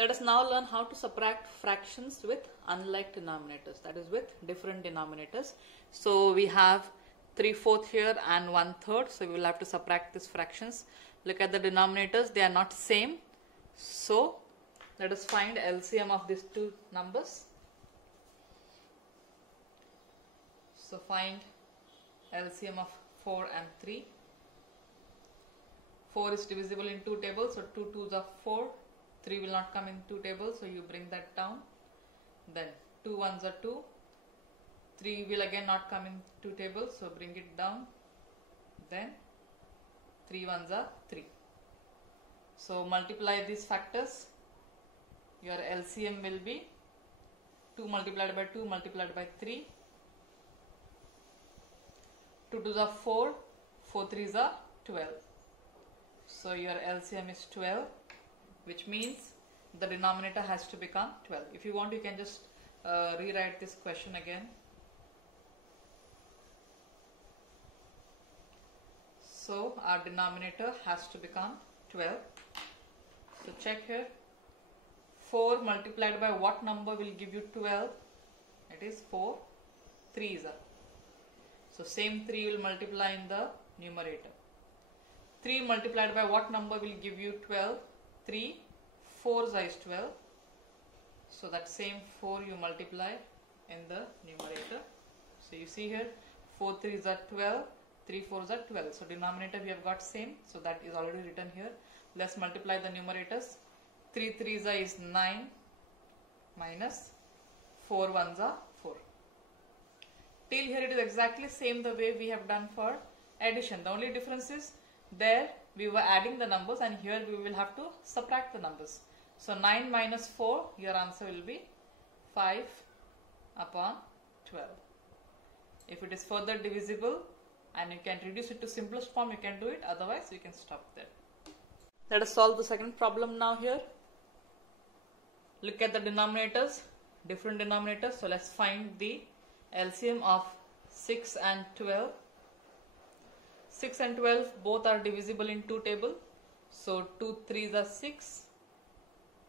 Let us now learn how to subtract fractions with unlike denominators, that is with different denominators. So we have 3/4 here and 1/3, so we will have to subtract these fractions. Look at the denominators, they are not same. So let us find LCM of these two numbers. So find LCM of 4 and 3. 4 is divisible in two tables, so 2 2s are 4. 3 will not come in two tables, so you bring that down. Then 2 1s are 2. 3 will again not come in two tables, so bring it down. Then 3 1s are 3. So multiply these factors. Your LCM will be 2 multiplied by 2 multiplied by 3. 2 2s are 4. 4 3s are 12. So your LCM is 12, which means the denominator has to become 12. If you want, you can just rewrite this question again. So our denominator has to become 12. So check here. 4 multiplied by what number will give you 12? It is 4 3s are. So same 3 will multiply in the numerator. 3 multiplied by what number will give you 12? 3 4s is 12. So that same 4 you multiply in the numerator. So you see here 4 3s are 12, 3 4s are 12. So denominator we have got same. So that is already written here. Let's multiply the numerators. 3 3s is 9 minus 4 1s are 4. Till here it is exactly same the way we have done for addition. The only difference is there we were adding the numbers and here we will have to subtract the numbers. So 9 minus 4, your answer will be 5 upon 12. If it is further divisible and you can reduce it to simplest form, you can do it. Otherwise you can stop there. Let us solve the second problem now here. Look at the denominators, different denominators. So let's find the LCM of 6 and 12. 6 and 12 both are divisible in two tables. So 2 3s are 6,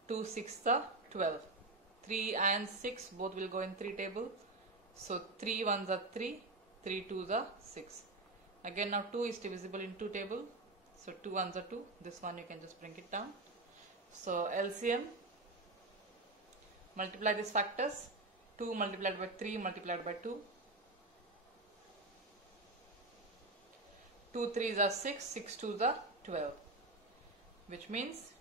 2 6s are 12. 3 and 6 both will go in three tables. So 3 1s are 3, 3 2s are 6. Again now 2 is divisible in two tables. So 2 1s are 2. This one you can just bring it down. So LCM, multiply these factors. 2 multiplied by 3 multiplied by 2. 2 3s are 6, 6 2s are 12. Which means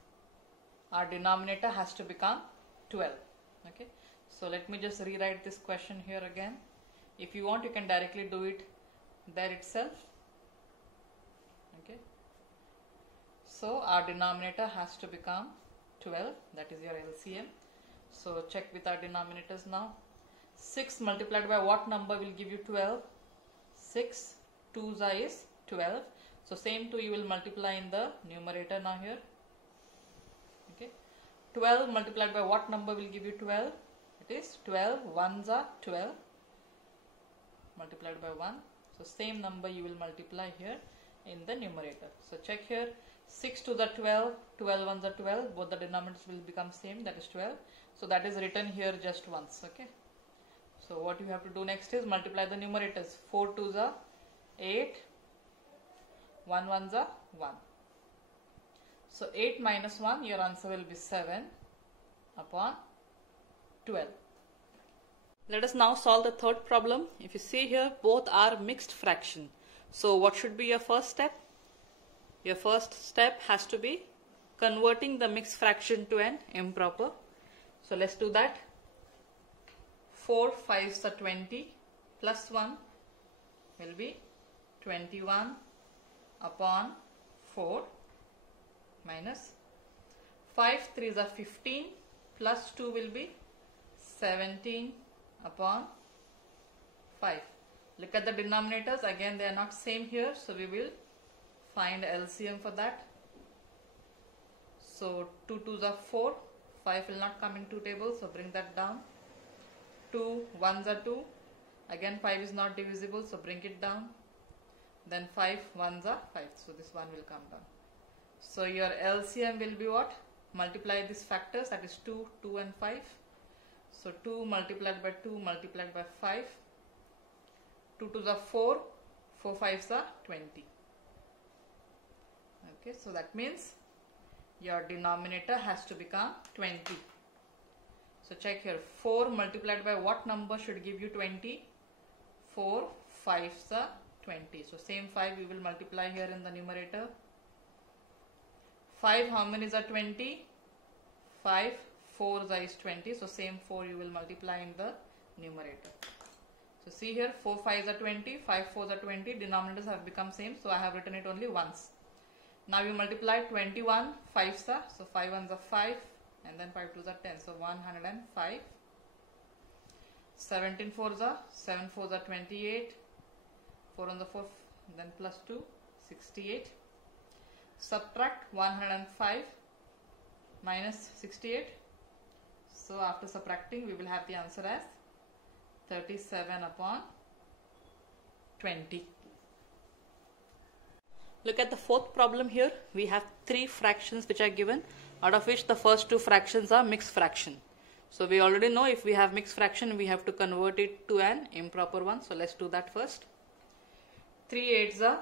our denominator has to become 12. Okay. So let me just rewrite this question here again. If you want, you can directly do it there itself. Okay. So our denominator has to become 12. That is your LCM. So check with our denominators now. 6 multiplied by what number will give you 12? 6 2s is 12. So same 2 you will multiply in the numerator now here. Okay. 12 multiplied by what number will give you 12? It is 12. 1s are 12 multiplied by 1. So same number you will multiply here in the numerator. So check here. 6 2s are 12, 12 1s are 12. Both the denominators will become same, that is 12. So that is written here just once. Okay. So what you have to do next is multiply the numerators. 4 2s are 8, 1 1s are 1. So 8 minus 1, your answer will be 7 upon 12. Let us now solve the third problem. If you see here, both are mixed fraction. So what should be your first step? Your first step has to be converting the mixed fraction to an improper. So let's do that. 4 5s are 20 plus 1 will be 21 upon 4 minus 5 3s are 15 plus 2 will be 17 upon 5. Look at the denominators. Again they are not same here, so we will find LCM for that. So 2 2s are 4, 5 will not come in two tables, so bring that down. 2 1s are 2. Again 5 is not divisible, so bring it down. Then 5 1s are 5, so this one will come down. So your LCM will be what? multiply these factors, that is 2, 2 and 5. So 2 multiplied by 2 multiplied by 5. 2 to the 4, 4 5s are 20. Okay, so that means your denominator has to become 20. So check here, 4 multiplied by what number should give you 20? 4 5s are 20. So same 5 we will multiply here in the numerator. 5 how many is 20? 5 4s is 20. So same 4 you will multiply in the numerator. So see here, 4 5s are 20, 5 4s are 20. Denominators have become same. So I have written it only once. Now you multiply 21 5s are. So 5 1s are 5 and then 5 2s are 10. So 105. 17 4s are 7 4s are 28. 4 on the 4, then plus 2, 68. Subtract 105 minus 68. So after subtracting, we will have the answer as 37 upon 20. Look at the fourth problem here. We have 3 fractions which are given, out of which the first 2 fractions are mixed fraction. So we already know if we have mixed fraction, we have to convert it to an improper one. So let's do that first. 3 8s are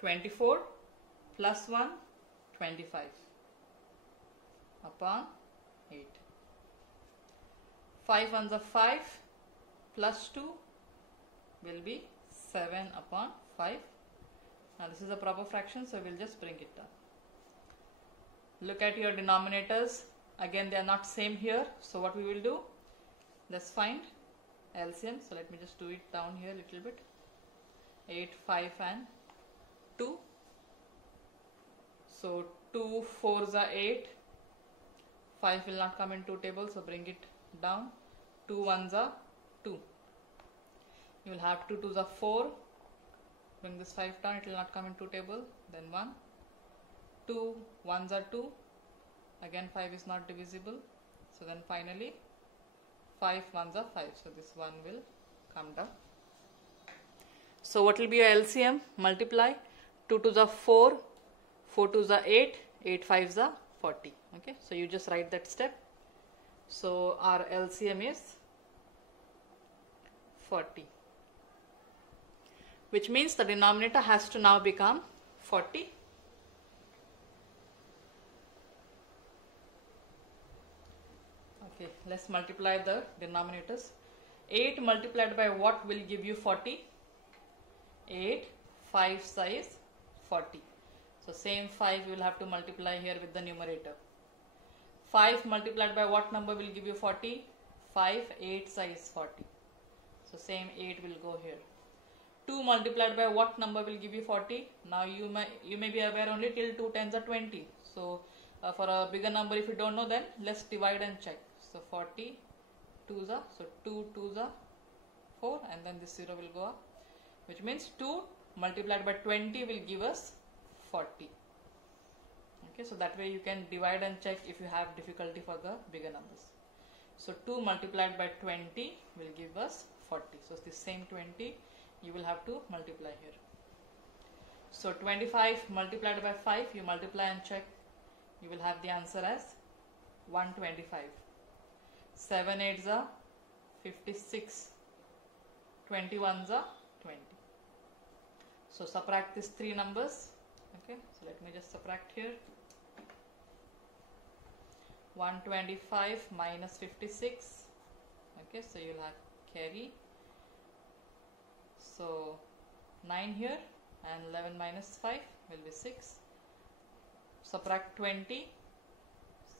24 plus 1 25 upon 8. 5 1s are 5 plus 2 will be 7 upon 5. Now this is a proper fraction, so we'll just bring it down. Look at your denominators. Again, they are not same here. So what we will do? Let's find LCM. So let me just do it down here a little bit. 8, 5 and 2. So 2 4s are 8. 5 will not come in 2 tables, so bring it down. 2 1s are 2. You will have 2 2s are 4. Bring this 5 down, it will not come in 2 table. Then 1. 2 1s are 2. Again 5 is not divisible. So then finally 5 1s are 5. So this 1 will come down. So what will be your LCM? Multiply 2 2s are 4, 4 2s are 8, 8 5s are 40. Okay, so you just write that step. So our LCM is 40, which means the denominator has to now become 40. Okay, let's multiply the denominators. 8 multiplied by what will give you 40? 8 5 size 40. So same 5 you will have to multiply here with the numerator. 5 multiplied by what number will give you 40? 5 8 size 40. So same 8 will go here. 2 multiplied by what number will give you 40? Now you may be aware only till 2 10s are 20. So for a bigger number, if you don't know, then let's divide and check. So 40 2s are, so 2 2s are 4, and then this 0 will go up, which means 2 multiplied by 20 will give us 40. Okay, so that way you can divide and check if you have difficulty for the bigger numbers. So 2 multiplied by 20 will give us 40. So the same 20 you will have to multiply here. So 25 multiplied by 5, you multiply and check, you will have the answer as 125. 7 8s are 56, 21s are 20. So subtract these 3 numbers. Okay, so let me just subtract here. 125 minus 56. Okay, so you'll have carry. So 9 here, and 11 minus 5 will be 6. Subtract 20,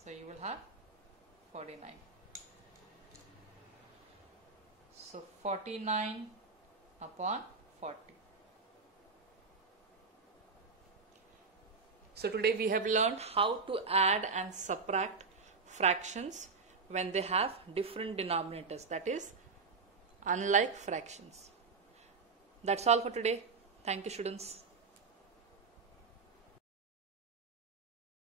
so you will have 49. So 49 upon 40. So today we have learned how to add and subtract fractions when they have different denominators, that is, unlike fractions. That's all for today. Thank you, students.